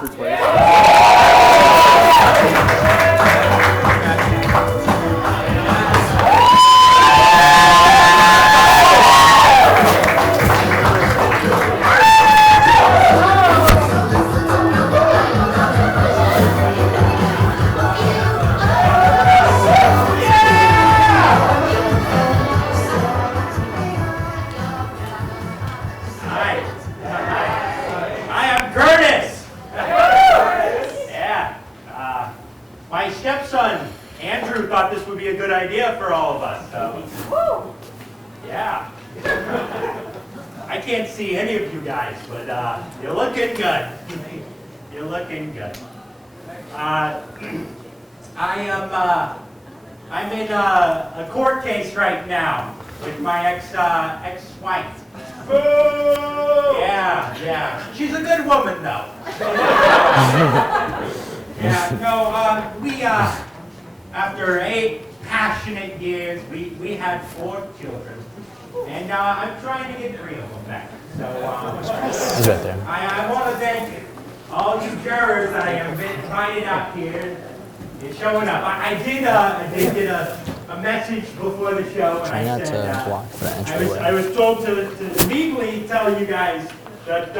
once or twice. A good idea for all of us. So, yeah. I can't see any of you guys, but you're looking good. You're looking good. I'm in a court case right now with my ex-wife. Yeah. She's a good woman, though. We after 8 passionate years, we had 4 children, and I'm trying to get 3 of them back. So I want to thank all you jurors that I have invited up here. You're showing up. I did a message before the show, and I said I was told to legally tell you guys that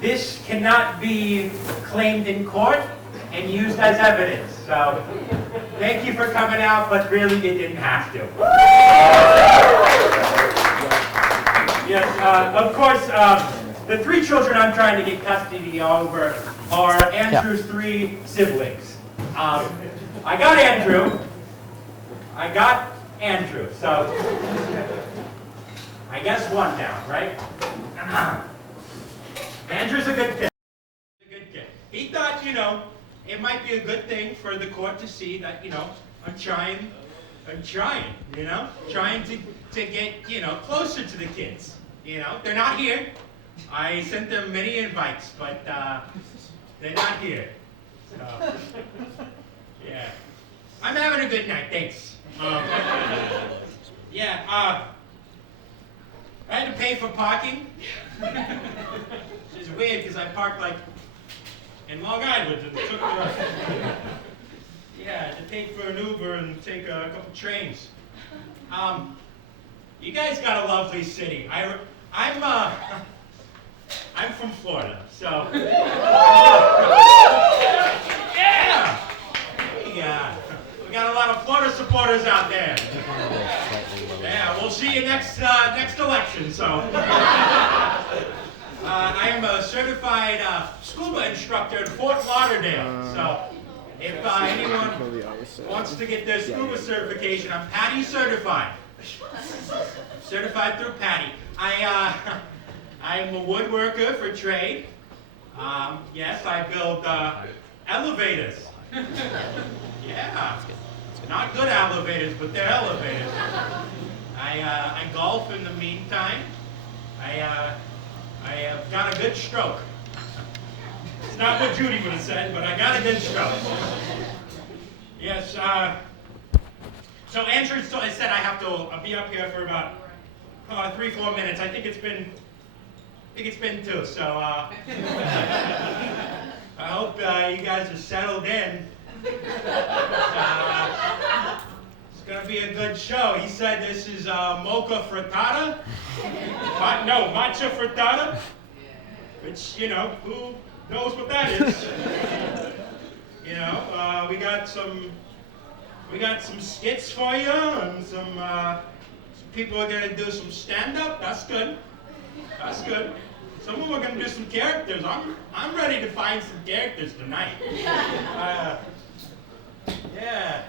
this cannot be claimed in court and used as evidence. So, thank you for coming out, but really you didn't have to. Yes, of course, the 3 children I'm trying to get custody over are Andrew's 3 siblings. I got Andrew, so I guess 1 down, right? Andrew's a good kid. He thought, it might be a good thing for the court to see that, I'm trying, trying to get, closer to the kids. They're not here. I sent them many invites, but they're not here. So, yeah. I'm having a good night, thanks. I had to pay for parking. It's weird because I parked in Long Island and took to take for an Uber and take a couple trains. You guys got a lovely city. I'm from Florida, so yeah. We got a lot of Florida supporters out there. Yeah, we'll see you next election. So. I am a certified scuba instructor in Fort Lauderdale. So if anyone wants to get their scuba certification, I'm PADI certified. Certified through PADI. I am a woodworker for trade. Yes, I build elevators. Yeah. Not good elevators, but they're elevators. I golf in the meantime. I have got a good stroke. It's not what Judy would have said, but I got a good stroke. Yes, so Andrew said I have to be up here for about 3-4 minutes. I think it's been 2, so I hope you guys are settled in. It's gonna be a good show. He said this is mocha frittata. Matcha frittata. Which, who knows what that is? we got some skits for you, and some people are gonna do some stand-up. That's good. Some of them are gonna do some characters. I'm ready to find some characters tonight. Yeah.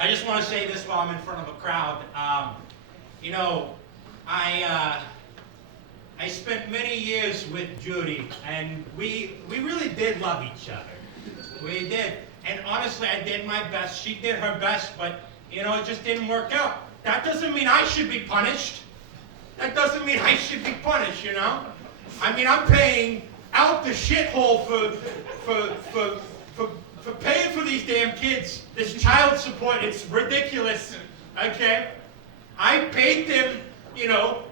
I just want to say this while I'm in front of a crowd. I spent many years with Judy, and we really did love each other. We did. And honestly, I did my best. She did her best, but, it just didn't work out. That doesn't mean I should be punished. I'm paying out the shithole for paying for these damn kids. This child support, it's ridiculous, okay? I paid them,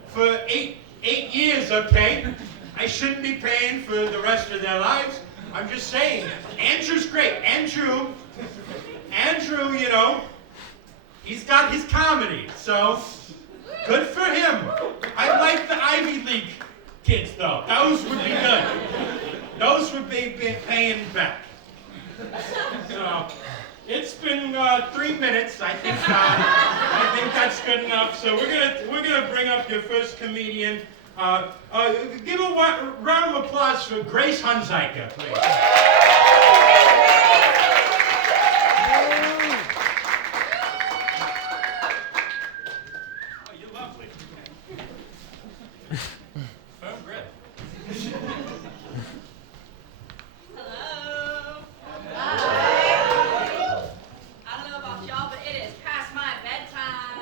for eight years, okay? I shouldn't be paying for the rest of their lives. I'm just saying, Andrew's great. Andrew, he's got his comedy, so good for him. I like the Ivy League kids, though. Those would be good. Those would be paying back. So, it's been 3 minutes. I think that's good enough. So we're gonna bring up your first comedian. Give a round of applause for Grace Hunziker, please. Oh, you're lovely. Firm grip. Hello. Hi. I don't know about y'all, but it is past my bedtime.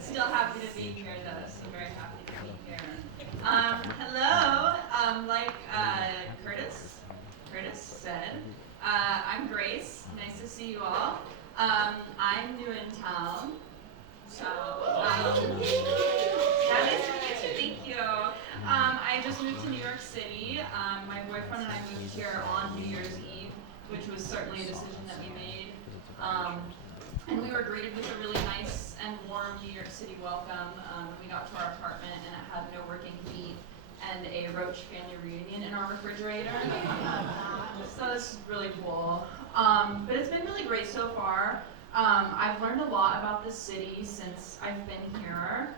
Still happy to be here, though. So very happy to be here. Hello. Like Curtis said, I'm Grace. Nice to see you all. I'm new in town, so yeah, nice to meet you. Thank you. I just moved to New York City. My boyfriend and I moved here on New Year's Eve, which was certainly a decision that we made. And we were greeted with a really nice and warm New York City welcome. We got to our apartment and it had no working heat and a Roach family reunion in our refrigerator. So this is really cool. But it's been really great so far. I've learned a lot about this city since I've been here.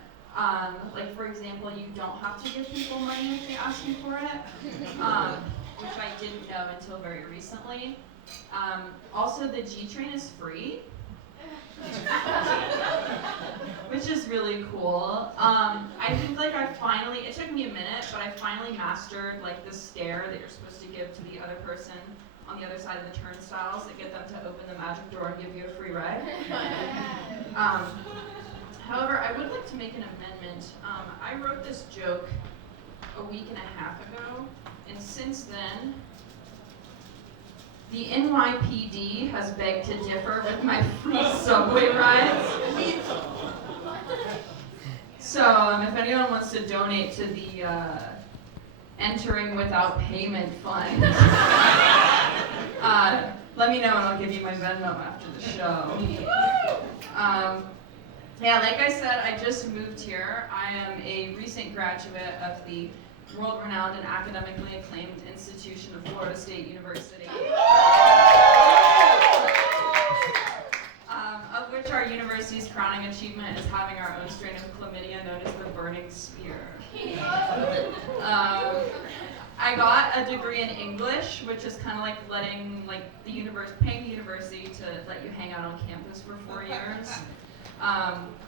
Like for example, you don't have to give people money if they ask you for it, which I didn't know until very recently. Also, the G train is free, which is really cool. I think like it took me a minute, but I finally mastered like the stare that you're supposed to give to the other person on the other side of the turnstiles that get them to open the magic door and give you a free ride. However, I would like to make an amendment. I wrote this joke a week and a half ago, and since then, the NYPD has begged to differ with my free subway rides. So, if anyone wants to donate to the Entering Without Payment Fund, let me know and I'll give you my Venmo after the show. Yeah, like I said, I just moved here. I am a recent graduate of the world-renowned and academically acclaimed institution of Florida State University. Of which our university's crowning achievement is having our own strain of chlamydia known as the burning spear. I got a degree in English, which is kind of like paying the university to let you hang out on campus for 4 years.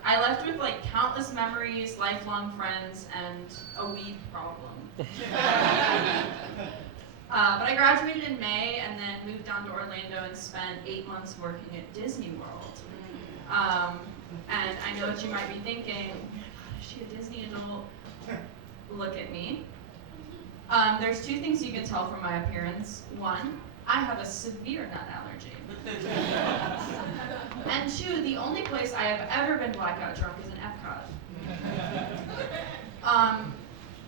I left with like countless memories, lifelong friends, and a weed problem. But I graduated in May and then moved down to Orlando and spent 8 months working at Disney World. And I know what you might be thinking, is she a Disney adult? Look at me. There's 2 things you can tell from my appearance. 1, I have a severe nut allergy. And 2, the only place I have ever been blackout drunk is in Epcot.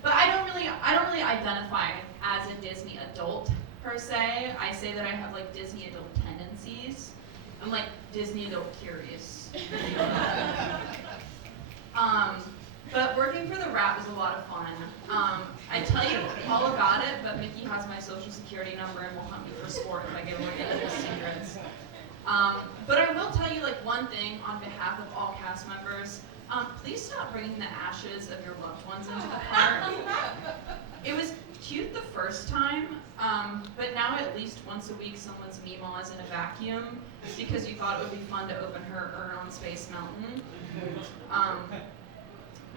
But I don't really identify as a Disney adult per se. I say that I have like Disney adult tendencies. I'm like Disney adult curious. But working for the Rat was a lot of fun. I tell you all about it, but Mickey has my social security number and will hunt me for sport if I give away any of his secrets. But I will tell you like one thing on behalf of all cast members. Please stop bringing the ashes of your loved ones into the park. It was cute the first time, but now at least once a week someone's Meemaw is in a vacuum because you thought it would be fun to open her urn on Space Mountain.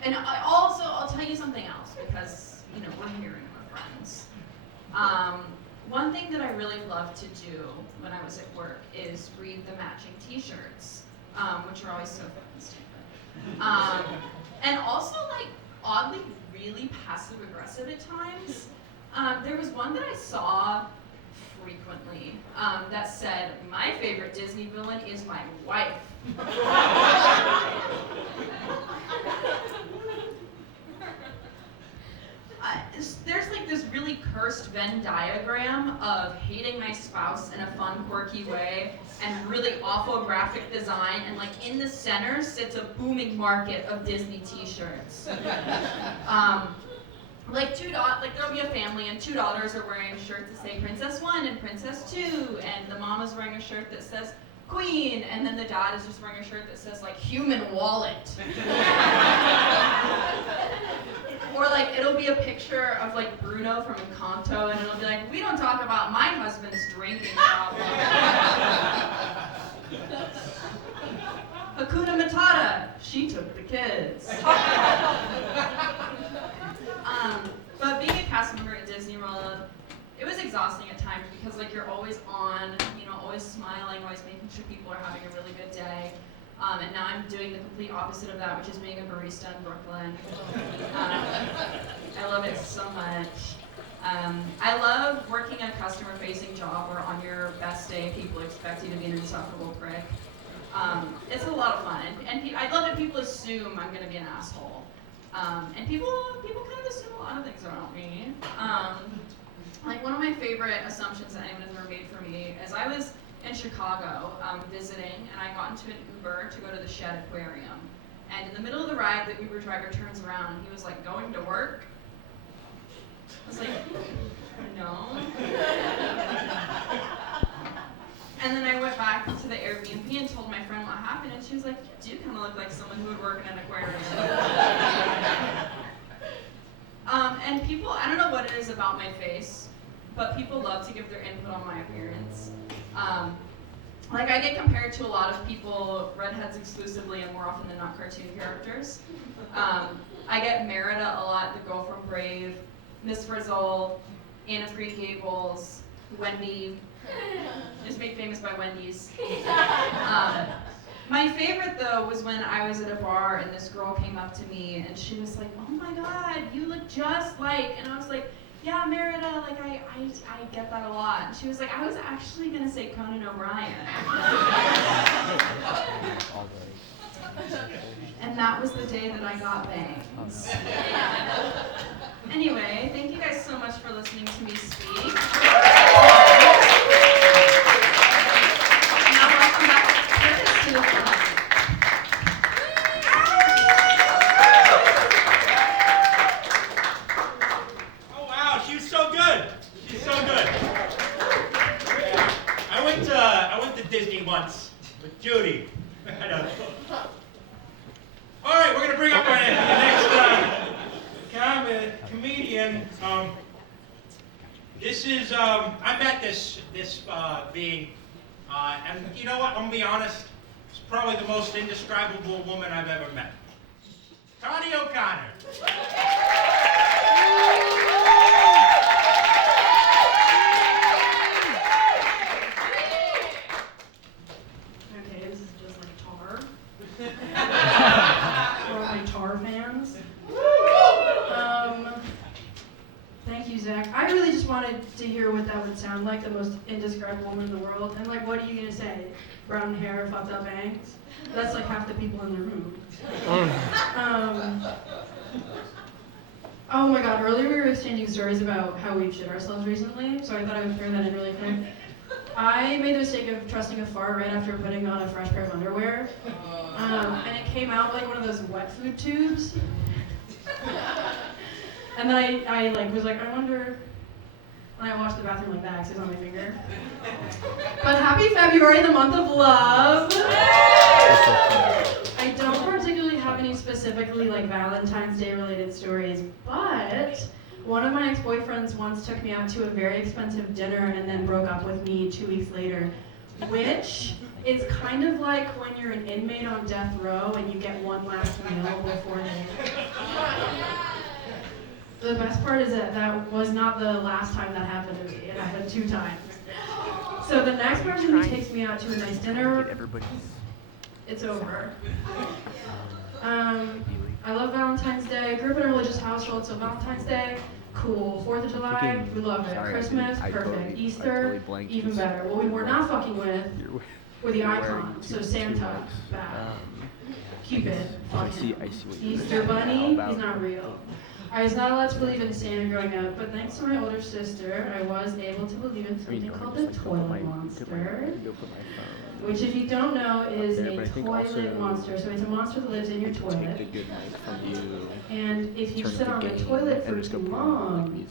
And I'll tell you something else because, we're here and we're friends. One thing that I really loved to do when I was at work is read the matching t-shirts, which are always so fucking stupid. And also, oddly, really passive-aggressive at times. There was one that I saw frequently that said, "My favorite Disney villain is my wife." There's like this really cursed Venn diagram of hating my spouse in a fun, quirky way, and really awful graphic design, and like in the center sits a booming market of Disney t-shirts. Like there'll be a family and two daughters are wearing shirts that say Princess 1 and Princess 2, and the mom is wearing a shirt that says Queen, and then the dad is just wearing a shirt that says like Human Wallet. Or like it'll be a picture of like Bruno from Encanto, and it'll be like, "We don't talk about my husband's drinking problem." Hakuna Matata, she took the kids. But being a cast member at Disney World, it was exhausting at times because like you're always on, always smiling, always making sure people are having a really good day. And now I'm doing the complete opposite of that, which is being a barista in Brooklyn. I love it so much. I love working a customer-facing job where on your best day, people expect you to be an insufferable prick. It's a lot of fun, and I love that people assume I'm going to be an asshole. And people kind of assume a lot of things about me. Like one of my favorite assumptions that anyone has ever made for me is I was in Chicago visiting, and I got into an Uber to go to the Shed Aquarium. And in the middle of the ride, the Uber driver turns around and he was like, "Going to work?" I was like, "No." And then I went back to the Airbnb and told my friend what happened, and she was like, "You do kind of look like someone who would work in an aquarium." And people, I don't know what it is about my face, but people love to give their input on my appearance. Like I get compared to a lot of people, redheads exclusively, and more often than not cartoon characters. I get Merida a lot, the girl from Brave, Miss Frizzle, Anne of Green Gables, Wendy, just made famous by Wendy's. My favorite though was when I was at a bar and this girl came up to me and she was like, "Oh my God, you look just like," and I was like, "Yeah, Merida, like I get that a lot." And she was like, "I was actually gonna say Conan O'Brien." And that was the day that I got bangs. Anyway, thank you guys so much for listening to me speak. Now welcome back Curtis to the front. Disney once with Judy. All right, we're gonna bring up our next comedian. This is I met this being, and you know what? I'm gonna be honest. It's probably the most indescribable woman I've ever met. Connie O'Connor. I really just wanted to hear what that would sound like, the most indescribable woman in the world. And like, what are you gonna say? Brown hair, fucked up bangs? That's like half the people in the room. Oh my God, earlier we were exchanging stories about how we've shit ourselves recently, so I thought I would throw that in really quick. I made the mistake of trusting a fart right after putting on a fresh pair of underwear. And it came out like one of those wet food tubes. And then I like was like, I wonder, and I washed the bathroom like that, 'cause it's on my finger. But happy February, the month of love. I don't particularly have any specifically like Valentine's Day related stories, but one of my ex-boyfriends once took me out to a very expensive dinner and then broke up with me 2 weeks later, which is kind of like when you're an inmate on death row and you get one last meal before they... The best part is that that was not the last time that happened to me. It happened 2 times. So the next person who takes me out to a nice dinner, it's over. I love Valentine's Day. I grew up in a religious household, so Valentine's Day, Cool. 4th of July, we love it. Christmas, perfect. Easter, even better. What we were not fucking with were the icons. So Santa, bad. Cupid, fuck him. Easter Bunny, he's not real. I was not allowed to believe in Santa growing up, but thanks to my older sister, I was able to believe in something called the toilet monster. Which, if you don't know, is a toilet monster. So it's a monster that lives in your toilet. And if you sit on the toilet for too long,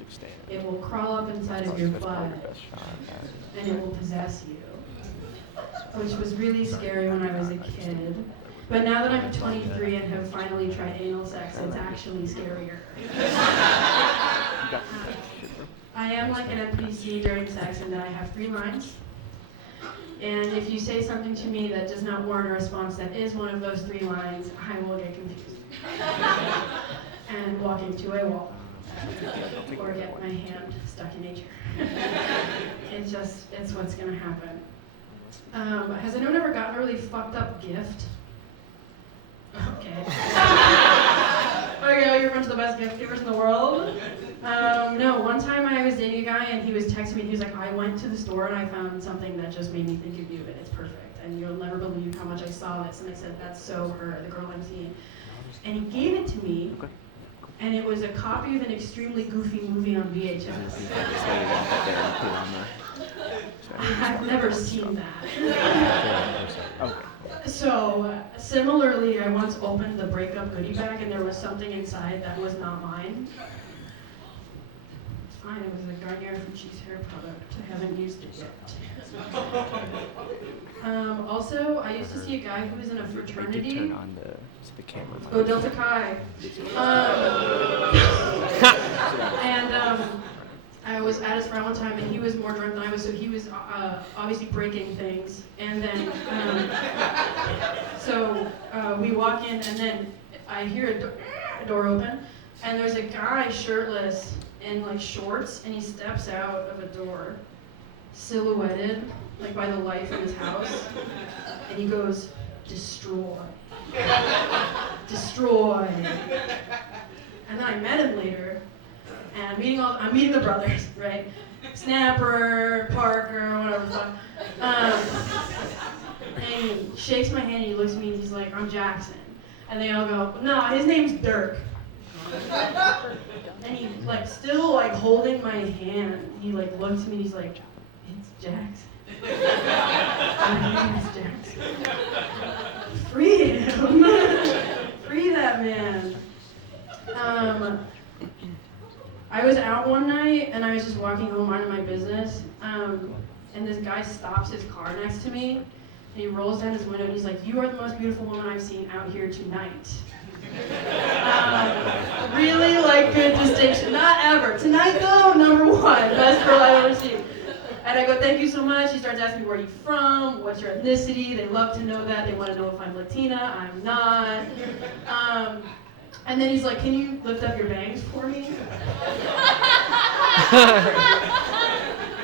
it will crawl up inside of your butt. And it will possess you. Which was really scary when I was a kid. But now that I'm 23 and have finally tried anal sex, it's actually scarier. I am like an NPC during sex in that I have 3 lines. And if you say something to me that does not warrant a response that is one of those 3 lines, I will get confused. And walk into a wall. Or get my hand stuck in a chair. It's what's gonna happen. Has anyone ever gotten a really fucked up gift? Okay. Okay, you're one of the best gift givers in the world. No, one time I was dating a guy and he was texting me and he was like, I went to the store and I found something that just made me think of you and it's perfect. And you'll never believe how much I saw this. And I said, that's so her, the girl I'm seeing. And he gave it to me and it was a copy of an extremely goofy movie on VHS. I've never seen that. So, similarly, I once opened the breakup goodie bag and there was something inside that was not mine. It's fine, it was a Garnier Fructis hair product. I haven't used it yet. Also, I used to see a guy who was in a fraternity. Turn on the camera. Go Delta Chi. I was at his frat one time and he was more drunk than I was, so he was obviously breaking things. And then, we walk in and then I hear a door open and there's a guy shirtless in like shorts and he steps out of a door, silhouetted like by the light from his house, and he goes, destroy. Destroy. And then I met him later. And I'm meeting the brothers, right? Snapper, Parker, whatever the fuck. And he shakes my hand and he looks at me and he's like, I'm Jackson. And they all go, no, his name's Dirk. And he like still like holding my hand. He like looks at me and he's like, it's Jackson. My name is Jackson. Free him. Free that man. I was out one night and I was just walking home minding my business, and this guy stops his car next to me and he rolls down his window and he's like, you are the most beautiful woman I've seen out here tonight. Really like good distinction, not ever. Tonight though, #1, best girl I've ever seen. And I go, thank you so much. He starts asking me, where are you from? What's your ethnicity? They love to know that. They want to know if I'm Latina. I'm not. And then he's like, can you lift up your bangs for me?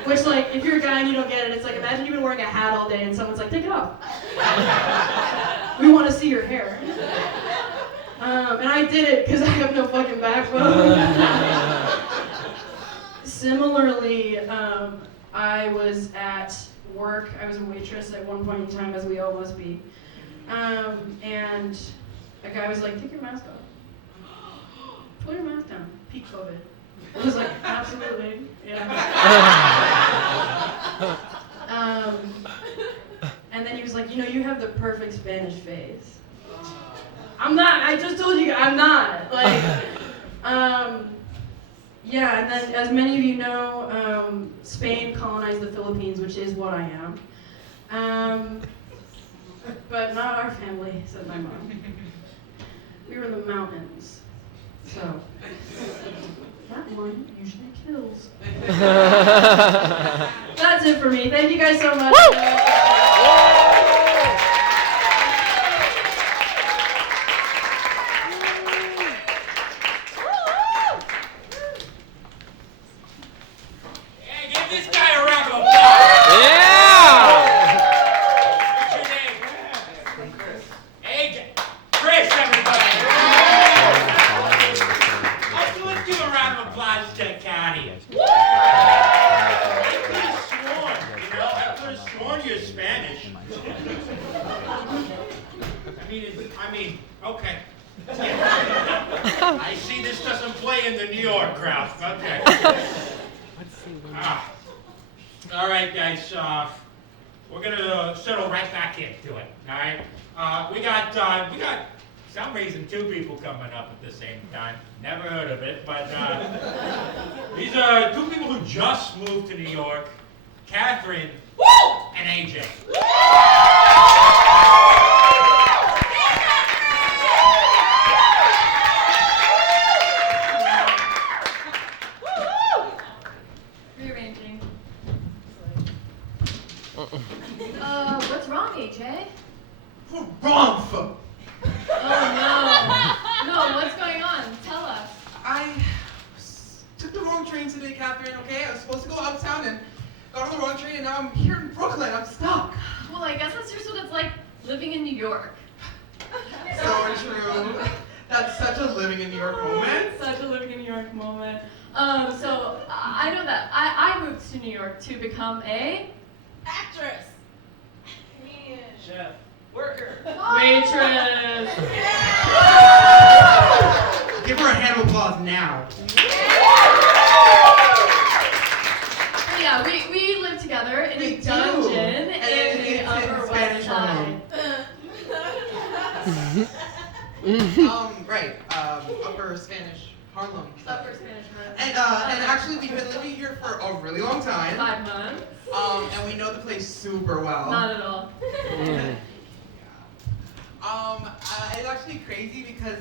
Which, like, if you're a guy and you don't get it, it's like, imagine you've been wearing a hat all day and someone's like, take it off. We want to see your hair. And I did it because I have no fucking backbone. Similarly, I was at work. I was a waitress at one point in time, as we all must be. And a guy was like, take your mask off. Pull your mask down. Peak COVID. I was like, absolutely. Yeah. And then he was like, you know, you have the perfect Spanish face. I'm not. I just told you, I'm not. Like, yeah, and then as many of you know, Spain colonized the Philippines, which is what I am. But not our family, said my mom. We were in the mountains. So, that one usually kills. That's it for me. Thank you guys so much. Chris, okay. I see this doesn't play in the New York crowd. Okay. All right, guys. We're gonna settle right back into it. All right. We got some reason 2 people coming up at the same time. Never heard of it, but these are 2 people who just moved to New York. Kathryn and AJ. Rearranging. What's wrong, AJ? Wrong. Oh no. No, what's going on? Tell us. I took the wrong train today, Kathryn, okay? I was supposed to go uptown and got on the wrong train and now I'm here in Brooklyn. I'm stuck. Well, I guess that's just what it's like living in New York. So true. That's such a living in New York moment. Such a living in New York moment. So I know that. I moved to New York to become a Actress. Comedian. Chef. Worker. waitress. Give her a hand of applause now. But yeah, we live together in We a do. dungeon And in the it's in Upper West Spanish Side. Right. Upper Spanish Harlem. Upper Spanish Road. And actually we've been living here for a really long time. 5 months. And we know the place super well. Not at all. It's actually crazy because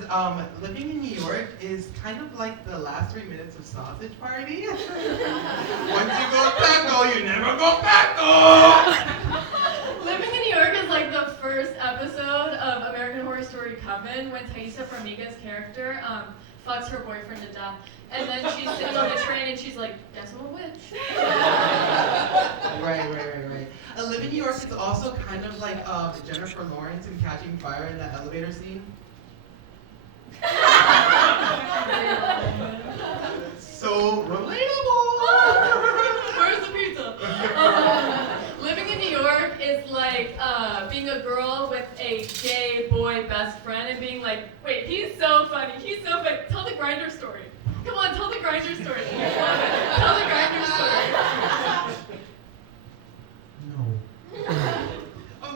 living in New York is kind of like the last 3 minutes of Sausage Party. Once you go taco, you never go taco. Living in New York is like the first episode of American Horror Story Coven when Thaisa Farmiga's character fucks her boyfriend to death. And then she's sitting on the train and she's like, guess I'm a witch. Right. Living in New York is also kind of like Jennifer Lawrence in Catching Fire in that elevator scene. So relatable. Where's the pizza? Living in New York is like being a girl with a gay boy best friend and being like, wait, he's so funny. Tell the Grindr story. Come on, tell the Grindr story. Tell the Grindr story. No.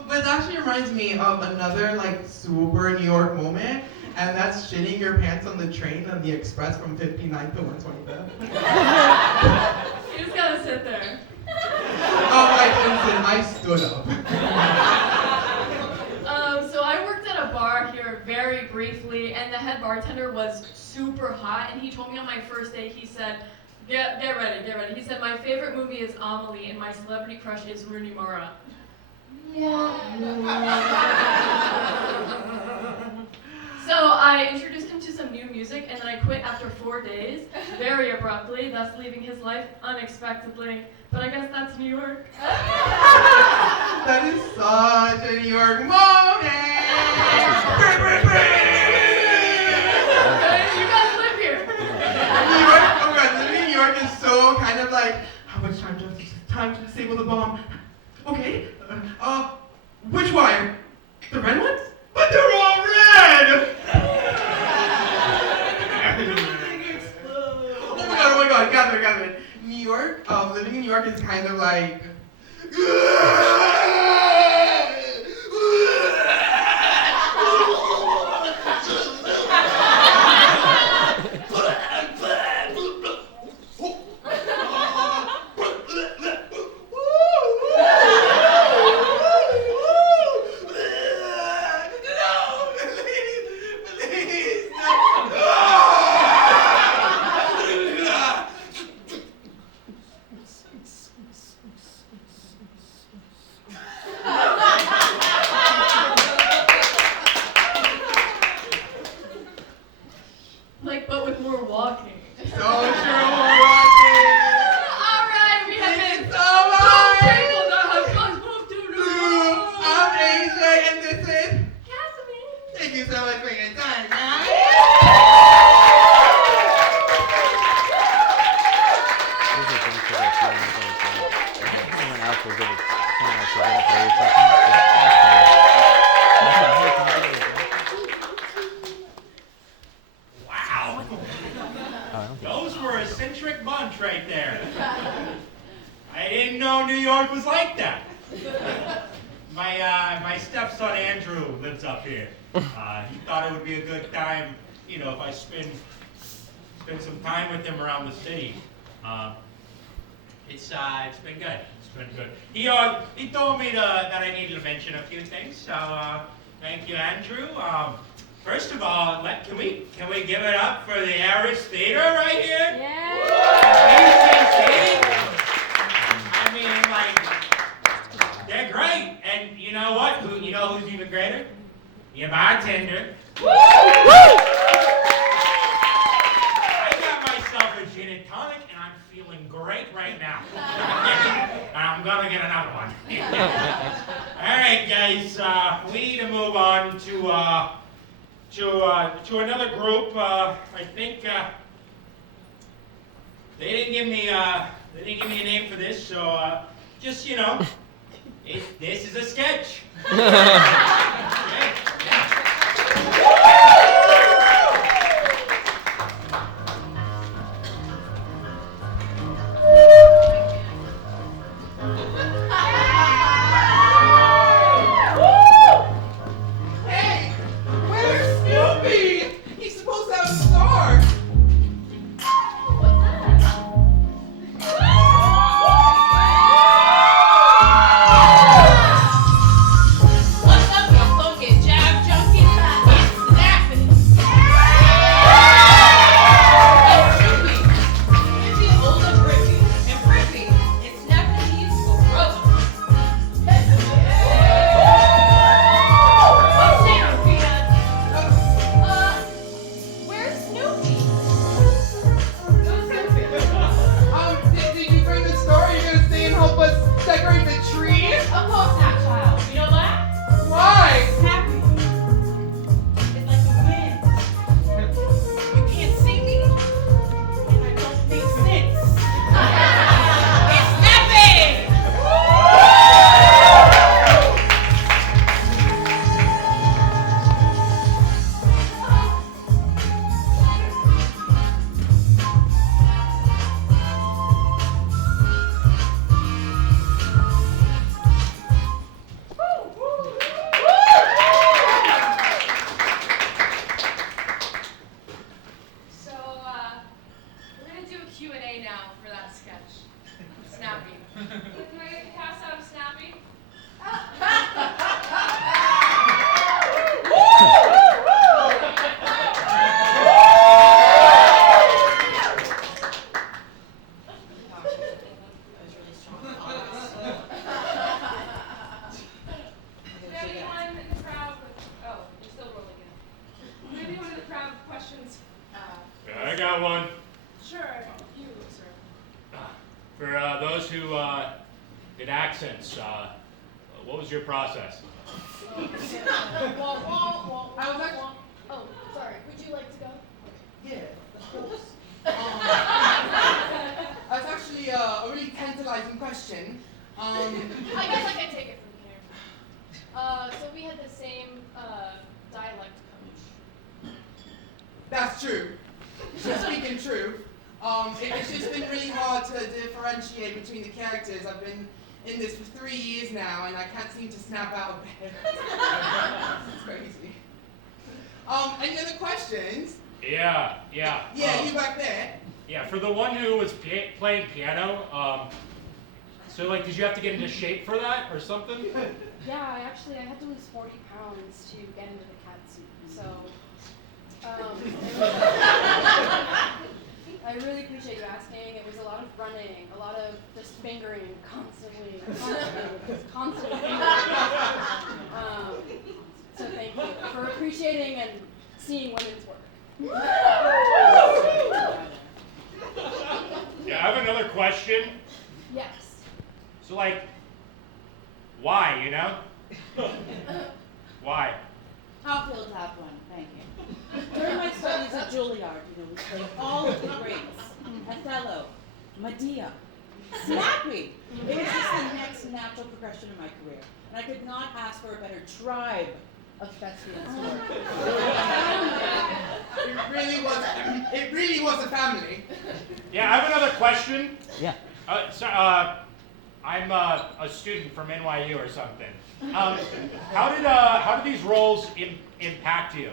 But it actually reminds me of another like super New York moment, and that's shitting your pants on the train on the express from 59th to 125th. You just gotta sit there. I didn't sit, I stood up. So I worked at a bar here very briefly, and the head bartender was super hot, and he told me on my first day, he said, get ready. He said, my favorite movie is Amelie, and my celebrity crush is Rooney Mara. So I introduced him to some new music, and then I quit after 4 days, very abruptly, thus leaving his life unexpectedly. But I guess that's New York. That is such a New York moment! You guys live here. New York, oh my God, living in New York is so kind of like, how much time to disable the bomb? Okay, which wire? The red ones? But they're all red! Oh my God, Kathryn. New York, living in New York is kind of like... my stepson Andrew lives up here. He thought it would be a good time, you know, if I spend some time with him around the city. It's been good. It's been good. He told me that I needed to mention a few things. So thank you, Andrew. First of all, can we give it up for the Aris Theater right here? Yeah. I mean, like, they're great. And you know what? You know who's even greater? Your bartender. I got myself a gin and tonic, and I'm feeling great right now. I'm gonna get another one. All right, guys, we need to move on to another group. I think they didn't give me a name for this, so just this is a sketch. Okay? Hey, where's Snoopy? He's supposed to have a star. What's up, you funky jab junkie? It's snapping. It's Snoopy. It's the older Bricky. And Bricky, it's snapping the useful brother. What's down, Peanut? Where's Snoopy? Who's Snoopy? Did you bring the star? You're gonna stay and help us decorate the tree? Of course not, child. You know that? Why? Happy. It's like the wind. You can't see me, and I don't make sense. It's snapping! So, we're gonna do a Q&A now for that sketch. Snappy. Can I pass out a Snappy? Did anyone in the crowd oh, you're still rolling it. Did anyone in the crowd have questions? I got one. Sure, you, sir. For those who did accents, what was your process? Oh, sorry. Would you like to go? Yeah, of course. That's actually a really tantalizing question. I guess I can take it from here. So we had the same dialect coach. That's true. She's speaking truth. It's just been really hard to differentiate between the characters. I've been in this for 3 years now, and I can't seem to snap out of it. It's crazy. Any other questions? Yeah. Yeah, you back there. Yeah, for the one who was playing piano, so like, did you have to get into shape for that or something? Yeah, I had to lose 40 pounds to get into the cat suit. So, I really appreciate you asking. It was a lot of running, a lot of just fingering constantly. So thank you for appreciating and seeing women's work. Yeah, I have another question. Yes. So like, why, Why? I'll fill have one, thank you. During my studies at Juilliard, we played all of the greats. Othello, Medea, Snappy. It was just the next natural progression in my career. And I could not ask for a better tribe of thespians to work with. It really was a family. Yeah, I have another question. Yeah. I'm a student from NYU or something. How did these roles impact you?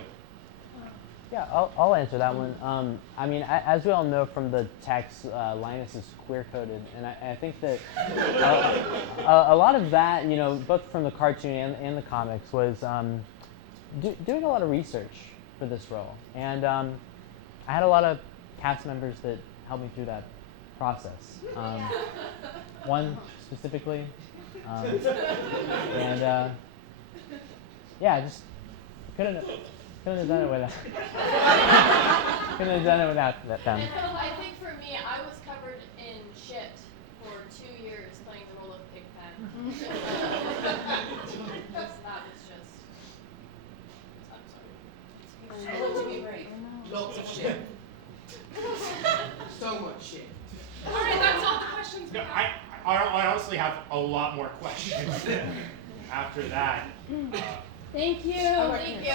Yeah, I'll answer that one. I mean, as we all know from the text, Linus is queer-coded, and I think that a lot of that, you know, both from the cartoon and the comics, was doing a lot of research for this role. And I had a lot of cast members that helped me through that process. One specifically, and yeah, just couldn't have done it without them. I think for me, I was covered in shit for 2 years playing the role of Pigpen. That was just. I'm sorry. To be brave. Lots of shit. So much shit. All right, that's all the questions we No, have. I honestly have a lot more questions after that. Thank you. Thank you.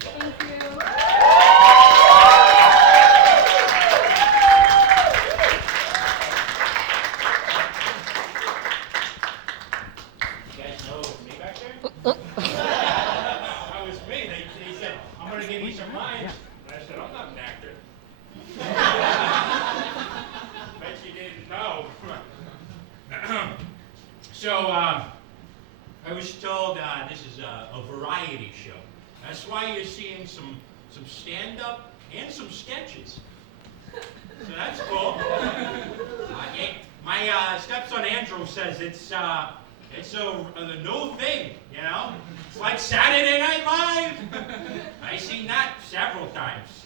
Thank you. You guys know me back there? That was me. They said, I'm going to give you some lines. And I said, I'm not an actor. Bet you didn't know. So, I was told this is a variety show. That's why you're seeing some stand-up and some sketches. So that's cool. My stepson Andrew says it's a new thing, you know? It's like Saturday Night Live. I seen that several times.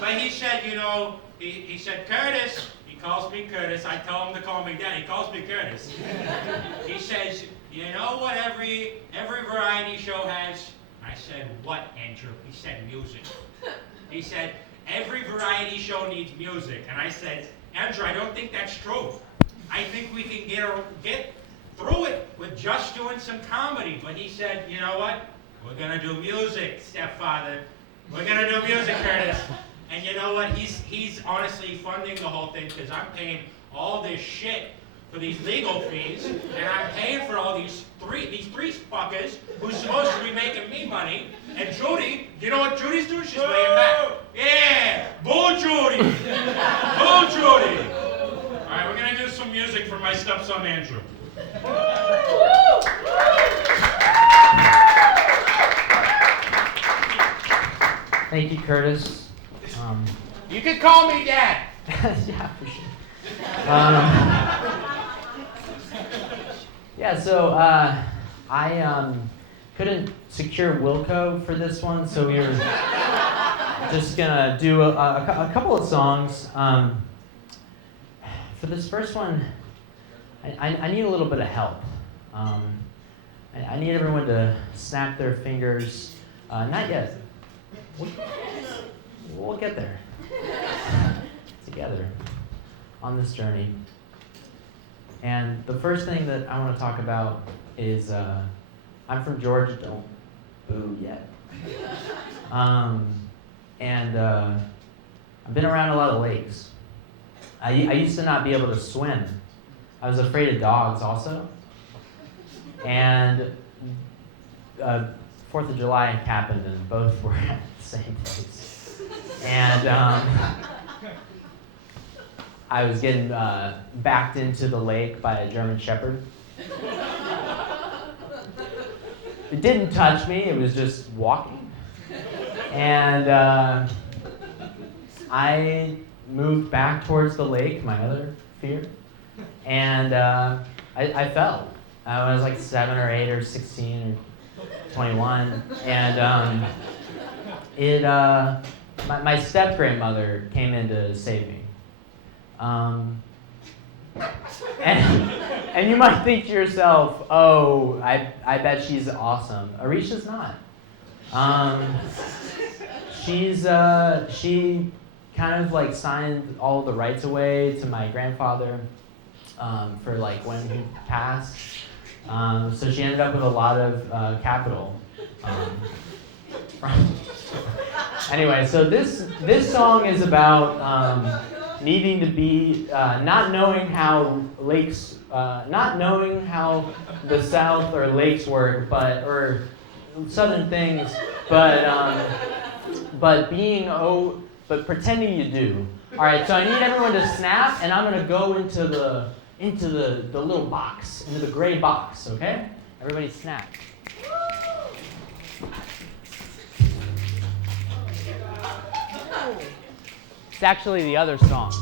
But he said, you know, he said, Curtis, he calls me Curtis. I tell him to call me Dad. He calls me Curtis. He says, you know what every variety show has? I said, what, Andrew? He said, music. He said, every variety show needs music. And I said, Andrew, I don't think that's true. I think we can get through it with just doing some comedy. But he said, you know what? We're going to do music, stepfather. We're going to do music, Curtis. And you know what? He's honestly funding the whole thing because I'm paying all this shit for these legal fees, and I'm paying for all these three fuckers who's supposed to be making me money. And Judy, you know what Judy's doing? She's laying back. Yeah, boo Judy, boo Judy. All right, we're gonna do some music for my stepson Andrew. Thank you, Curtis. You can call me Dad. Yeah, for sure. Yeah, so I couldn't secure Wilco for this one, so we were just gonna do a couple of songs. For this first one, I need a little bit of help. I need everyone to snap their fingers. Not yet. We'll get there together on this journey. And the first thing that I want to talk about is I'm from Georgia. Don't boo yet. And I've been around a lot of lakes. I used to not be able to swim. I was afraid of dogs also. And 4th of July happened, and both were at the same place. And I was getting backed into the lake by a German Shepherd. It didn't touch me, it was just walking. And I moved back towards the lake, my other fear, and I fell. I was like 7 or 8 or 16 or 21, and my step-grandmother came in to save me. And you might think to yourself, oh, I bet she's awesome. Arisha's not. She kind of like signed all the rights away to my grandfather for like when he passed. So she ended up with a lot of capital. Anyway, so this song is about needing to be, not knowing how lakes, not knowing how the South or lakes work, or Southern things, but pretending you do. All right, so I need everyone to snap, and I'm gonna go into the little box, into the gray box. Okay? Everybody snap. It's actually the other song.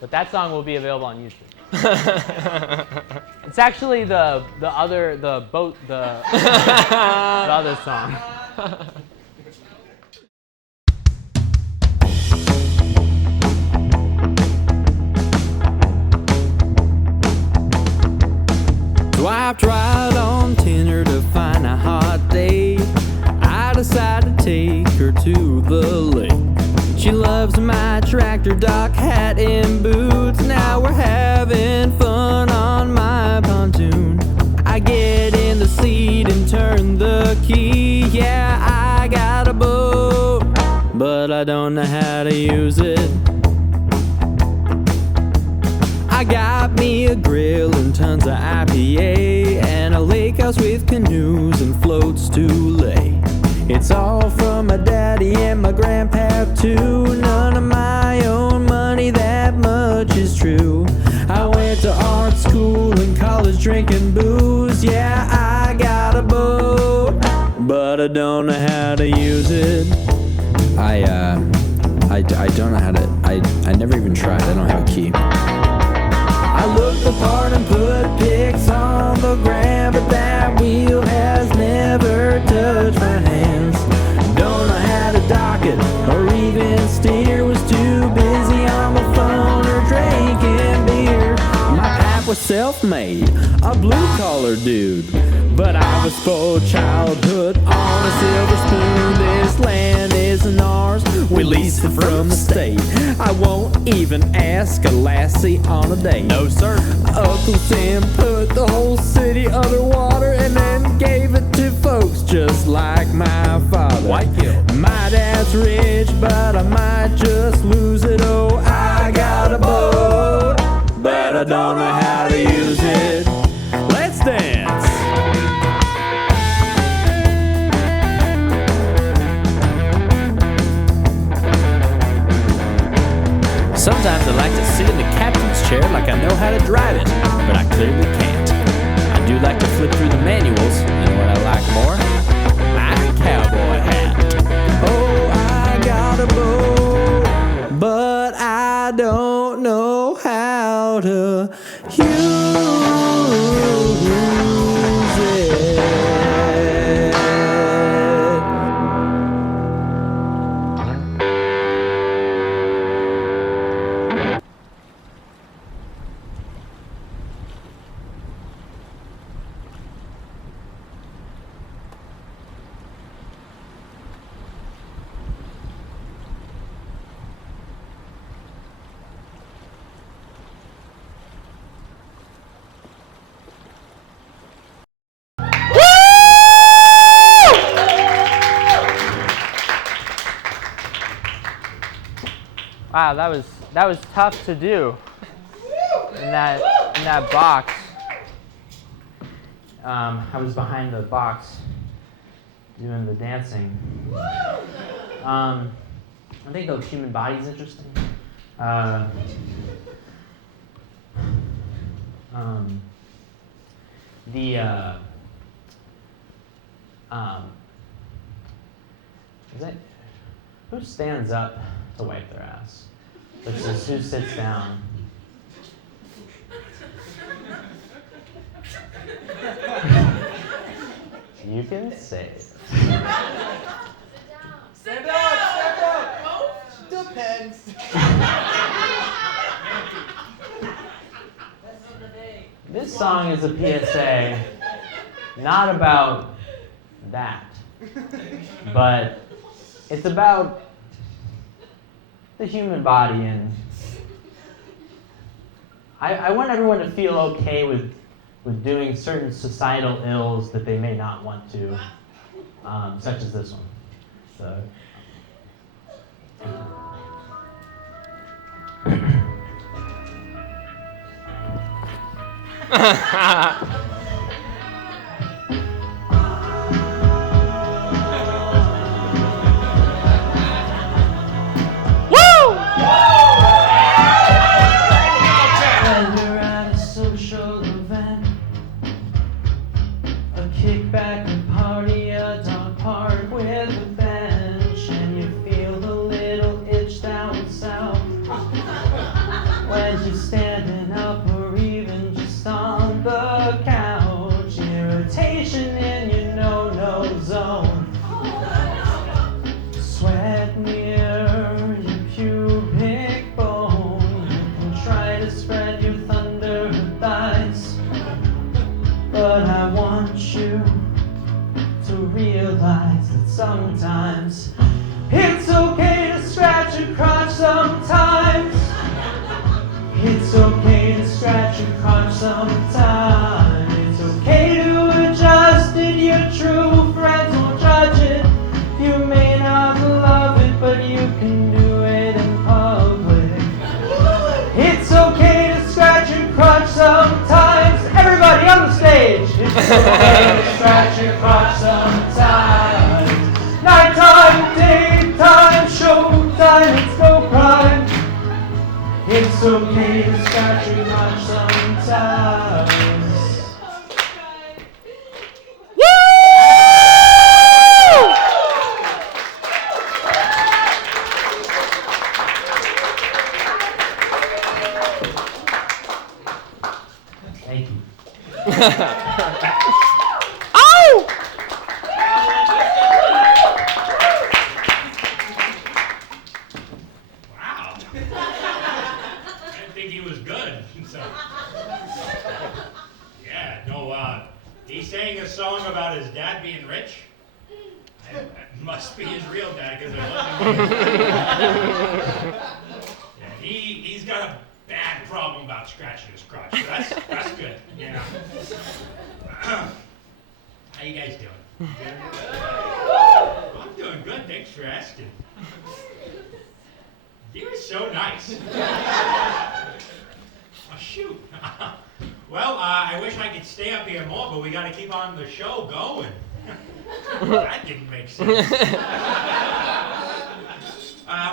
But that song will be available on YouTube. It's actually the other song. Swiped right on Tinder to find a hot date. I decided to take her to the lake. She loves my tractor, dock hat, and boots. Now we're having fun on my pontoon. I get in the seat and turn the key. Yeah, I got a boat, but I don't know how to use it. I got me a grill and tons of IPA, and a lake house with canoes and floats to lay. It's all from my daddy and my grandpa too. None of my own money, that much is true. I went to art school and college drinking booze. Yeah, I got a boat, but I don't know how to use it. I don't know how to, I never even tried. I don't have a key. I looked the part and put pics on the gram, but that wheel has never touched my hands. Don't know how to dock it or even steer. Was too busy on the phone or drinking beer. My pap was self-made, a blue-collar dude, but I was spoiled childhood on a silver spoon. This land isn't ours, we lease it from the state. I won't even ask a lassie on a date. No sir. Uncle Sam put the whole city underwater and then gave it to folks just like my father. White Hill. My dad's rich, but I might just lose it. Oh, I got a boat, but I don't know how to use it. Let's dance. Sometimes I like to sit in the captain's chair like I know how to drive it, but I clearly can't. I do like to flip through the manuals, and what I like more, my cowboy hat. Oh, I got a boat, but I don't know how to use it. Wow, that was tough to do in that box. I was behind the box doing the dancing. I think the human body is interesting. Who stands up to wipe their ass? Versus who sits down? You can say it. Stand up! Stand up! Depends. This song is a PSA, not about that, but it's about the human body, and I want everyone to feel okay with with doing certain societal ills that they may not want to, such as this one. So. Kickback, a party, a dog park with a bench, and you feel the little itch down south when you're standing up or even just on the couch. Irritation in your no-no zone, sweat near your pubic bone. You can try to spread your thunder thighs, but I want you to realize that sometimes it's okay to scratch your crotch sometimes. It's okay to scratch your crotch sometimes. It's okay to adjust it, your true friends will judge it. You may not love it, but you can do it in public. It's okay to scratch your crotch sometimes. Everybody on the stage! It's okay to scratch your crotch sometimes. Nighttime, daytime, showtime, it's no crime. It's okay to scratch your crotch sometimes. Thank you. Wow. I didn't think he was good. So. Yeah, no, he sang a song about his dad being rich. That must be his real dad, because I love him. Yeah, he's got a bad problem about scratching his crotch, so that's good, yeah. How you guys doing? Good? I'm doing good, thanks for asking. You were so nice. Oh, shoot. Well, I wish I could stay up here more, but we got to keep on the show going. That didn't make sense.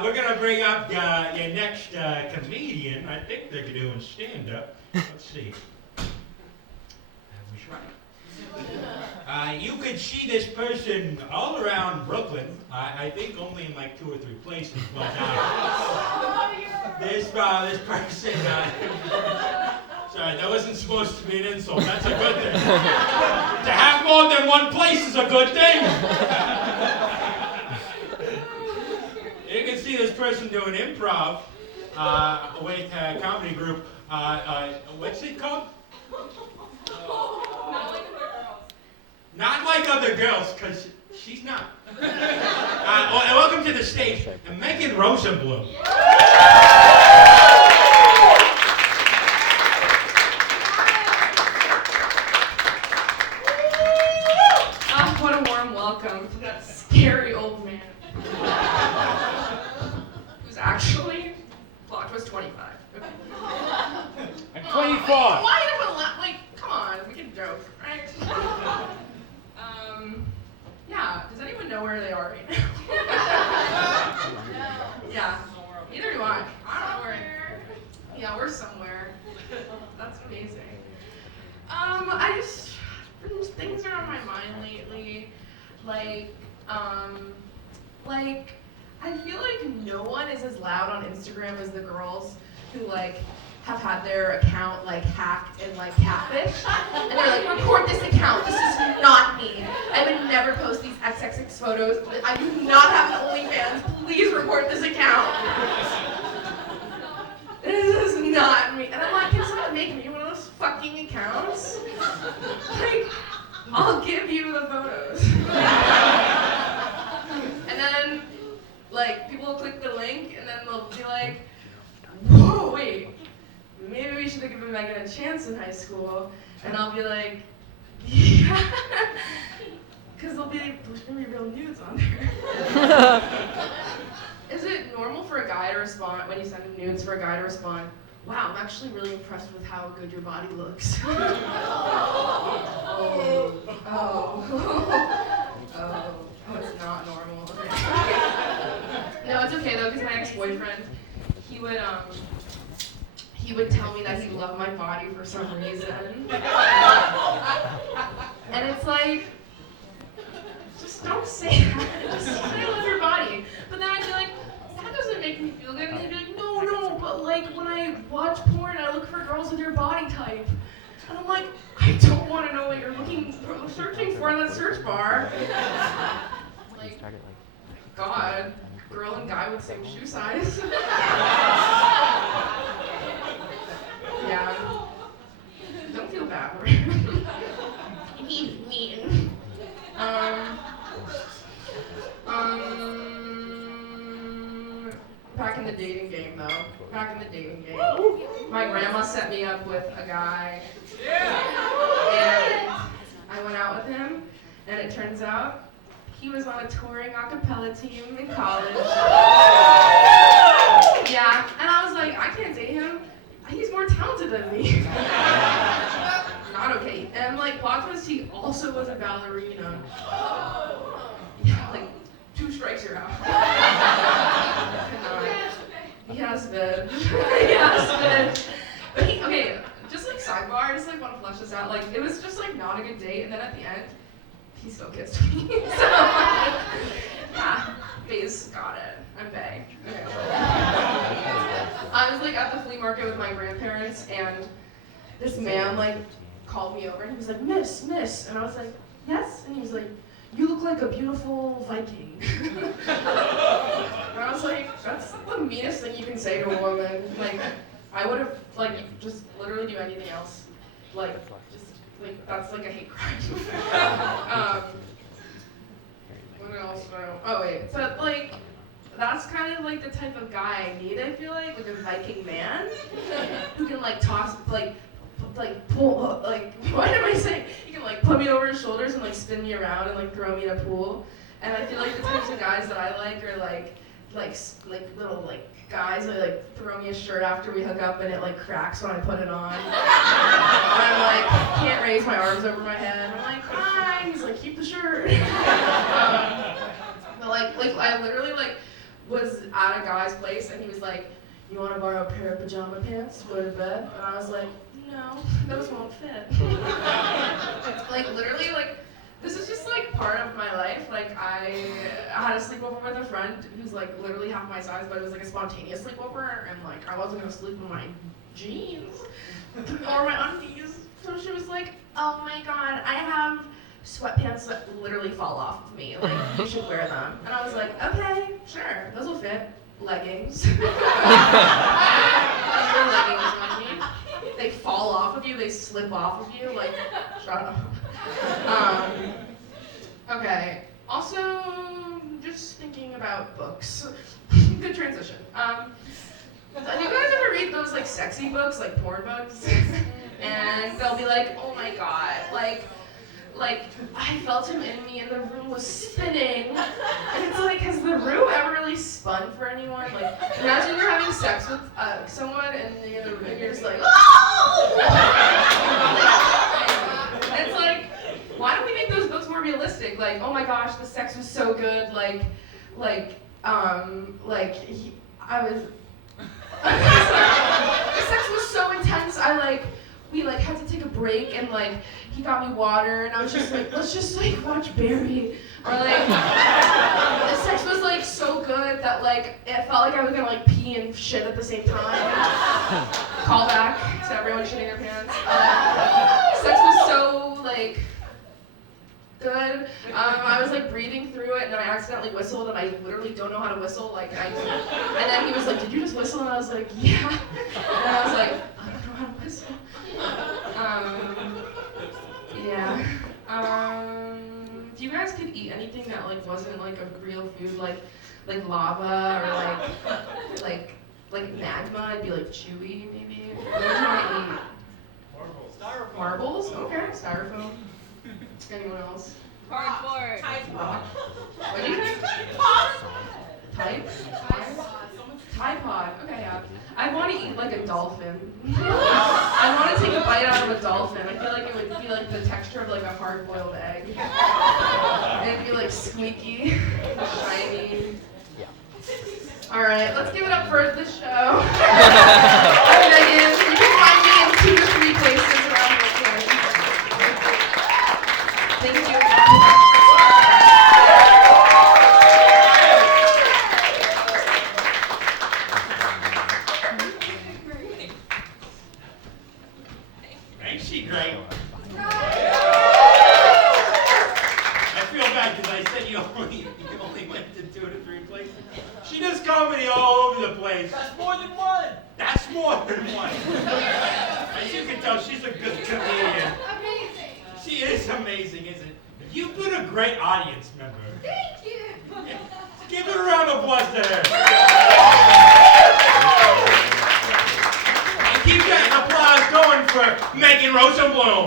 We're going to bring up your next comedian. I think they're doing stand-up. Let's see. You could see this person all around Brooklyn. I think only in like 2 or 3 places, but this person. Sorry, that wasn't supposed to be an insult. That's a good thing. To have more than one place is a good thing. You can see this person doing improv with a comedy group. What's it called? Not like other girls, because she's not. Welcome to the stage, Megan Rosenblum. What a warm welcome to that scary old man. Who's actually clocked was 25. Okay. I'm 24. Why everyone like, come on, we can joke, right? Yeah, does anyone know where they are right now? Yeah, neither do I. I don't know where. Yeah, we're somewhere. That's amazing. Things are on my mind lately. Like, I feel like no one is as loud on Instagram as the girls who, like, have had their account, like, hacked and, like, catfished. And they're like, report this account. This is not me. I would never post these XXX photos. I do not have an OnlyFans. Please report this account. This is not me. And I'm like, can someone make me one of those fucking accounts? Like, I'll give you the photos. And then, like, people will click the link, and then they'll be like, whoa, wait. Maybe we should have given Megan a chance in high school. And I'll be like, yeah. Because there's gonna be real nudes on there. Is it normal for a guy to respond, when you send him nudes, for a guy to respond, wow, I'm actually really impressed with how good your body looks? Oh, it's not normal. Okay. No, it's okay though, because my ex-boyfriend, he would tell me that he loved my body for some reason. And it's like, just don't say that. Just say I love your body. But then I'd be like, that doesn't make me feel good. And he'd be like, no, but like when I watch porn, I look for girls with your body type. And I'm like, I don't want to know what you're searching for in that search bar. Like, God, girl and guy with same shoe size. Yeah. Don't feel bad for him. He's mean. Back in the dating game, though. Back in the dating game. My grandma set me up with a guy. And I went out with him, and it turns out he was on a touring a cappella team in college. Yeah, and I was like, I can't date him. He's more talented than me. Not okay. And like, plot twist, he also was a ballerina. Yeah, like, 2 strikes you're out. He has been. He has been. But okay, just like sidebar, I just like want to flesh this out. Like, it was just like not a good date, and then at the end, he still kissed me. So, yeah, Faye's got it. I'm Faye. Okay. I was like at the flea market with my grandparents, and this man like called me over, and he was like, Miss, and I was like, yes, and he was like, you look like a beautiful Viking. And I was like, that's the meanest thing you can say to a woman. Like, I would have, like, just literally do anything else. Like, just, like, that's like a hate crime. What else do I know? Oh, wait. So, like, that's kind of like the type of guy I need, I feel like a Viking man who can, like, toss, pull, like, what am I saying? He can like put me over his shoulders and like spin me around and like throw me in a pool. And I feel like the types of guys that I like are like little like guys that like throw me a shirt after we hook up and it like cracks when I put it on. And I'm like, can't raise my arms over my head. I'm like, fine. He's like, keep the shirt. But like I literally like was at a guy's place and he was like, you want to borrow a pair of pajama pants to go to bed? And I was like, no, those won't fit. Like, literally, like, this is just, like, part of my life. Like, I had a sleepover with a friend who's, like, literally half my size, but it was, like, a spontaneous sleepover, and, like, I wasn't gonna sleep in my jeans or my undies. So she was like, oh my god, I have sweatpants that literally fall off of me. Like, you should wear them. And I was like, okay, sure, those will fit. Leggings. Leggings on me. They fall off of you, they slip off of you, like, shut up. Okay, also, just thinking about books. Good transition. Do you guys ever read those, like, sexy books, like porn books? And they'll be like, oh my god, like, I felt him in me and the room was spinning. And it's like, has the room ever really spun for anyone? Like, imagine you're having sex with someone and in the room you're just like, oh! And it's like, why don't we make those books more realistic? Like, oh my gosh, the sex was so good. The sex was so intense. We like had to take a break and like he got me water and I was just like, let's just like watch Barry. Or like the sex was like so good that like it felt like I was gonna like pee and shit at the same time. Call back to everyone shitting their pants. Sex was so like good. I was like breathing through it and then I accidentally whistled and I literally don't know how to whistle. And then he was like, did you just whistle? And I was like, yeah. And I was like, I don't know how to whistle. Yeah. If you guys could eat anything that like wasn't like a real food, like lava or like magma, it'd be like chewy maybe. What would you want to eat? Marbles. Marbles? Cardboard. What do you think? Type? Tide Pod. Okay, yeah. I want to eat like a dolphin. I want to take a bite out of a dolphin. I feel like it would be like the texture of like a hard-boiled egg. And it'd be like squeaky, shiny. All right, let's give it up for the show. I'm Megan. You can find me in 2 to 3 places around Brooklyn. Thank you. Ain't she great? I feel bad because I said you only went to 2 to 3 places. She does comedy all over the place. That's more than one. That's more than one. As you can tell, she's a good comedian. Amazing. She is amazing, isn't it? You've been a great audience member. Thank you. Yeah. Give it a round of applause to her. And keep that applause going for Megan Rosenblum.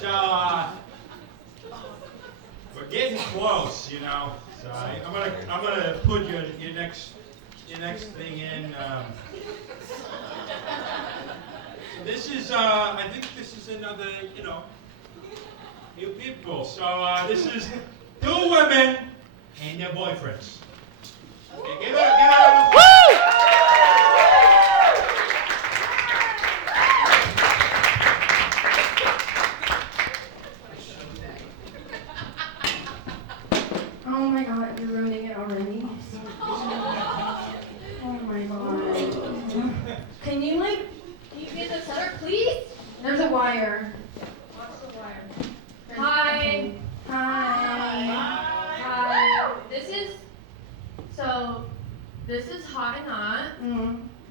So, we're getting close, you know. So I'm gonna put your next thing in. This is I think this is another, you know, new people. So this is 2 women and their boyfriends. Okay, give it up. Oh my god, you're ruining it already. Oh my god. Can you get the center, please? There's a wire. What's the wire? Hi. Hi. This is Hot and Not,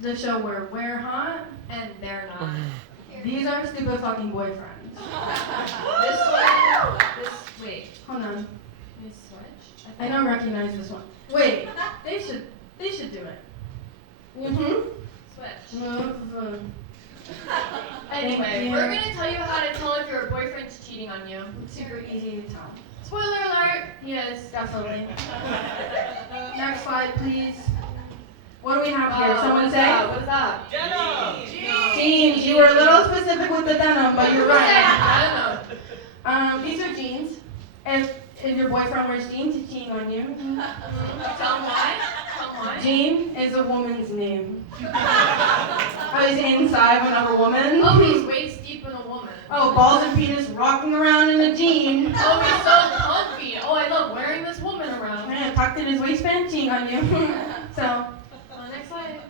The show where we're hot. and they're not. These are stupid fucking boyfriends. This one, wait, Hold on. let me switch. I don't recognize this one. Wait, they should do it. Switch. Move. Anyway, Thank you. we're gonna tell you how to tell if your boyfriend's cheating on you. It's super easy to tell. Spoiler alert, he is. Definitely. Next slide, please. What do we have here? What Someone is say? that? What is that? Jeans. You were a little specific with the denim, but you're right. I don't know. These are jeans. If your boyfriend wears jeans, he's cheating on you. Tell him why. Tell him why. Jean is a woman's name. Oh, he's inside of another woman. Oh, he's waist deep in a woman. Oh, balls and penis rocking around in a jean. Oh, he's so comfy. Oh, I love wearing this woman around. Yeah, tucked in his waistband, cheating on you. So, Next slide.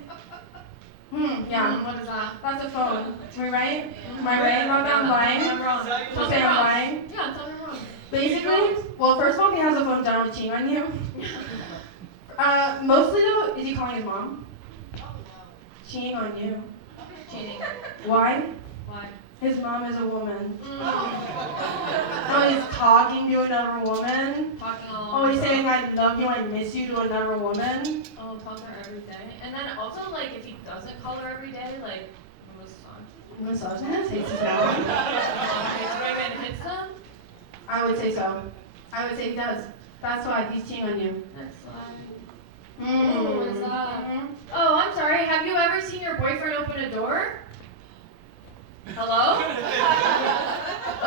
yeah. What is that? That's a phone. Am I right? Am I right about that? I'm lying. I'm wrong. Say I'm lying. Yeah, tell me wrong. Basically, well, first of all, he has a phone down to cheating on you. Mostly though, is he calling his mom? Cheating on you. Cheating. Why? Why? His mom is a woman. Oh, he's talking to another woman. Talking all Oh, he's saying I love you, I miss you to another woman. Oh, call her every day. And then also, like, if he doesn't call her every day, like, Misogynist? Hates his mom. his women hits them. I would say so. I would say he does. That's why he's cheating on you. Next slide. What is that? Oh, I'm sorry. Have you ever seen your boyfriend open a door? Hello?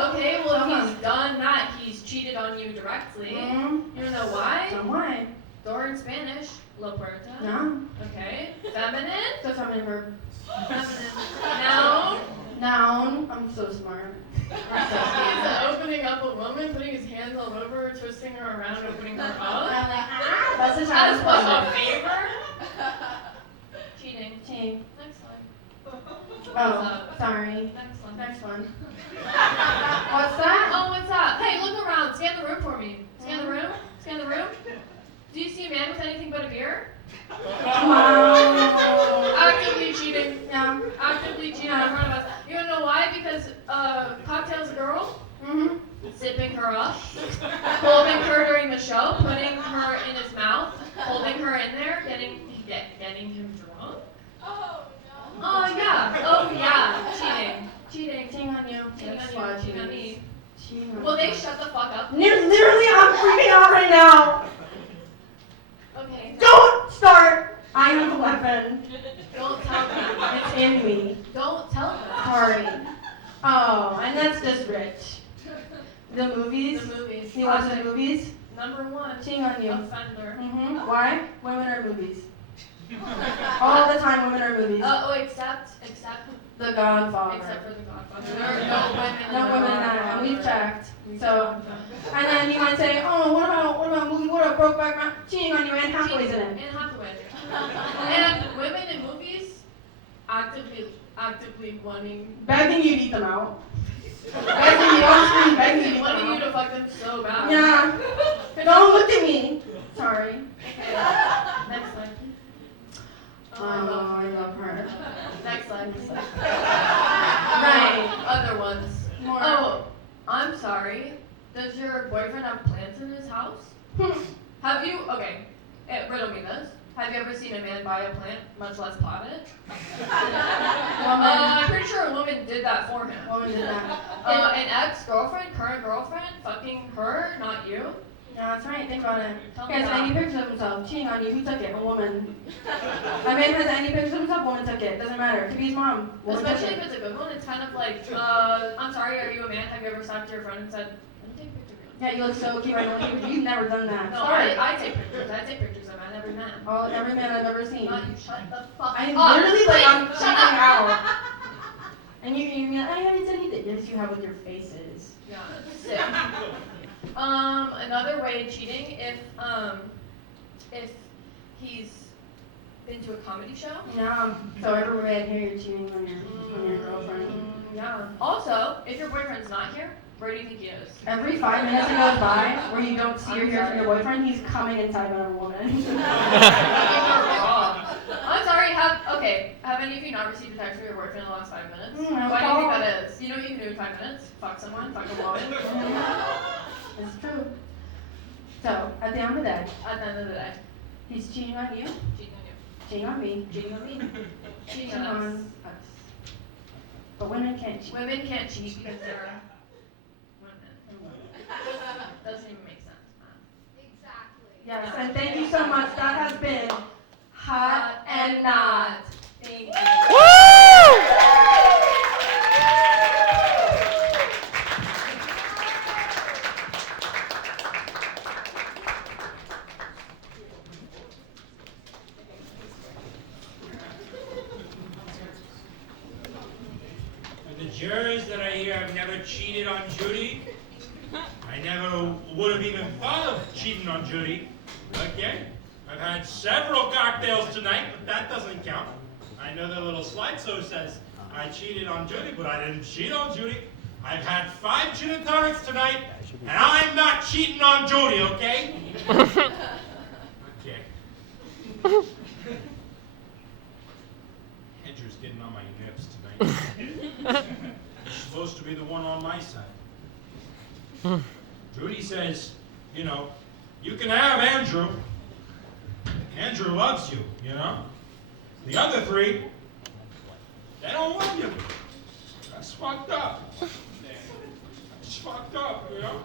Okay, well, if he's done that, he's cheated on you directly. You know why? So why? Door in Spanish. La puerta. No. Okay. Feminine? It's a feminine verb. Feminine. Noun? Noun. I'm so smart. He's opening up a woman, putting his hands all over her, twisting her around, opening her up. I'm like, that's a As child's was a favor? Cheating. Cheating. Next slide. Oh, sorry. Next one. Next one. What's that? Oh, what's that? Hey, look around. Scan the room for me. Scan the room. Scan the room. Do you see a man with anything but a beer? Wow. Actively cheating. Yeah. Actively cheating in front of us. You wanna know why? Because cocktail's a girl. Sipping her up. Holding her during the show. Putting her in his mouth. Holding her in there. Getting him drunk. Oh, no. Oh, yeah. fuck up. Literally, I'm freaking out right now. Okay. Don't start. I have a weapon. Don't tell them. It's in me. Don't tell them. Sorry. Oh, and that's just rich. The movies? The movies. You watch the movies? Number one. Cheating on you. Offender. Why? Women are movies. All the time, women are movies. Except The Godfather. except for the Godfather. There are no women. No women in that, and we've checked. So, and then you might say, oh, what about movie? What about Brokeback Mountain? Cheating on you, and Hathaway's in it. And Hathaway. And women in movies actively wanting. Begging you to eat them out. Begging you, honestly, begging you to eat Wanting them you to out. fuck them so bad. Yeah. Don't look at me. Sorry. Okay. Next slide. Oh, I love her. Next slide. Right. Other ones. More. Oh, I'm sorry. Does your boyfriend have plants in his house? Have you? Okay. Riddle me this. Have you ever seen a man buy a plant, much less pot it? I'm pretty sure a woman did that for him. Woman did that. An ex-girlfriend, current girlfriend, fucking her, not you. Yeah, that's right. Think about it. Tell me He has that. any pictures of himself cheating on you. Who took it? A woman. A man has any pictures of himself. Woman took it. Doesn't matter. Could be his mom. Woman took Especially it. if it's a good one, it's kind of like, I'm sorry, are you a man? Have you ever stopped your friend and said, let me take a picture of you? Yeah, you look so cute. I don't think you've never done that. No, Sorry. I take pictures. I take pictures of men, every man. Oh, every man I've ever seen. Not you. Shut the fuck I up. literally like I'm Please, freaking out. And you're like, I haven't said anything. Yes, you have with your faces. Yeah, sick. Another way of cheating, if he's been to a comedy show. Yeah. So every man here you're cheating on your girlfriend. Yeah. Also, if your boyfriend's not here, where do you think he is? Every 5 minutes that goes by where you don't see or hear from your boyfriend, he's coming inside another woman. I'm sorry, have any of you not received a text from your boyfriend in the last 5 minutes? Mm, Why do you think that is? You know what you can do in 5 minutes? Fuck someone, fuck a woman. It's true. So, at the end of the day, At the end of the day, he's cheating on you, cheating on you. cheating on me, Cheating on me. Cheating cheating on on us. us. But women can't cheat. Women can't cheat because they're women. Doesn't even make sense. Yes, and thank you so much. That has been Hot and Not. Thank you. For the jurors that are here, I've never cheated on Judy. I never would have even thought of cheating on Judy. Okay? I've had several cocktails tonight, but that doesn't count. I know the little slideshow says I cheated on Judy, but I didn't cheat on Judy. I've had 5 gin and tonics tonight, and I'm not cheating on Judy, okay? Okay. Andrew's getting on my nerves tonight. She's supposed to be the one on my side. Judy says, you know, you can have Andrew. Andrew loves you, you know? The other 3, they don't love you. That's fucked up. That's fucked up, you know?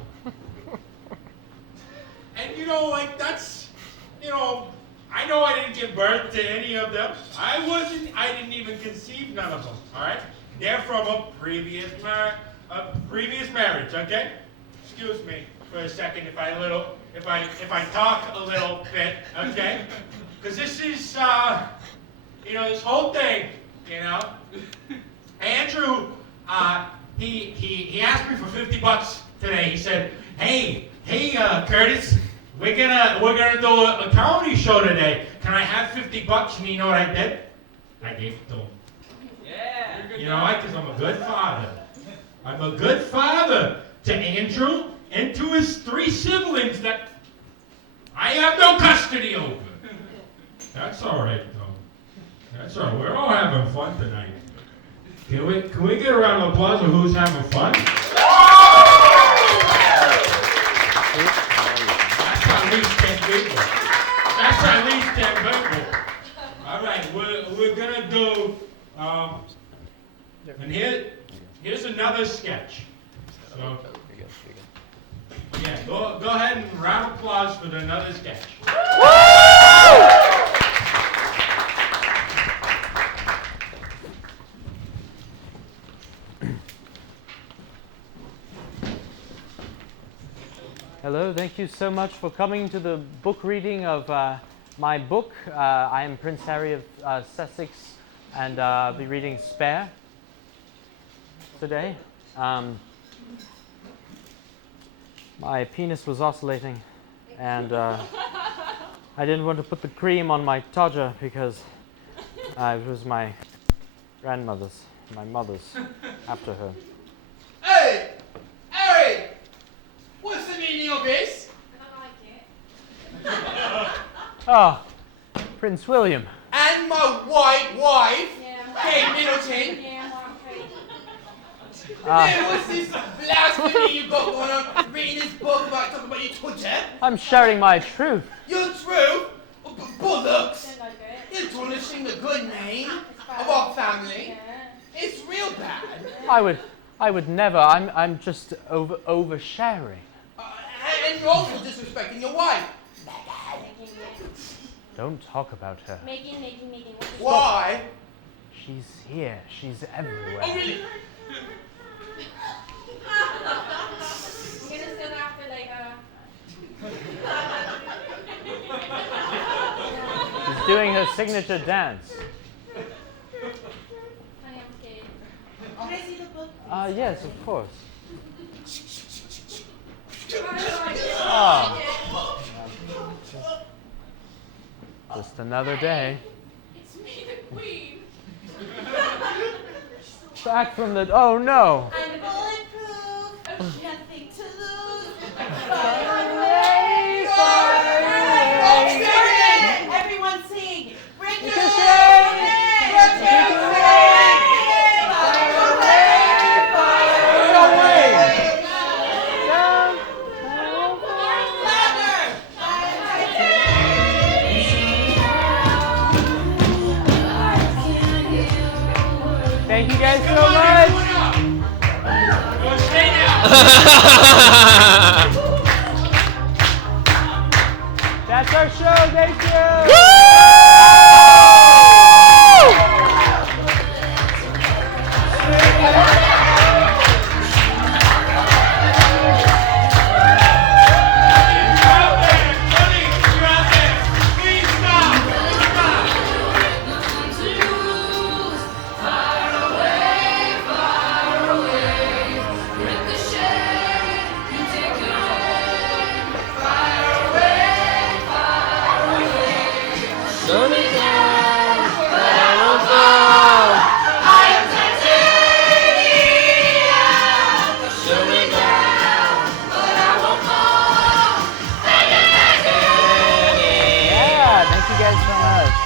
And you know, like, that's, you know I didn't give birth to any of them. I didn't even conceive none of them, all right? They're from a previous marriage, okay? Excuse me for a second if I talk a little bit, okay? Because this is, this whole thing, you know? Andrew, he asked me for $50 today. He said, hey, Curtis, we're gonna do a comedy show today. Can I have $50? And you know what I did? I gave it to him. Yeah. You know why? Because I'm a good father. I'm a good father to Andrew and to his 3 siblings that I have no custody over. That's all right, though. That's all right. We're all having fun tonight. Can we get a round of applause for who's having fun? That's at least 10 people. That's at least 10 people. All right, we're gonna do. And here's another sketch. So, Yeah, go ahead and round of applause for another sketch. Hello, thank you so much for coming to the book reading of my book. I am Prince Harry of Sussex, and I'll be reading Spare today. My penis was oscillating, and I didn't want to put the cream on my todger because it was my grandmother's, my mother's, after her. Hey! Harry! What's the meaning of this? Oh, Prince William. And my white wife, Kate Middleton. Hey, what's this blasphemy you got going on reading this book about talking about your Twitter? I'm sharing my truth. Your truth? Bollocks! You're tarnishing the good name of our family. It's real bad. I would never. I'm just oversharing. And you're also disrespecting your wife. Don't talk about her. Making. Why? She's here. She's everywhere. Oh, really? I'm gonna sit after later. She's doing her signature dance. Honey, I'm scared. Can I see the book? Yes, of course. Oh. Just another day. It's me, the queen. Back from the. Oh no. I'm bulletproof. Nothing to lose. Everyone sing. Ricochet. Thank you guys so much. That's our show. Thank you. Yeah, thank you guys so much.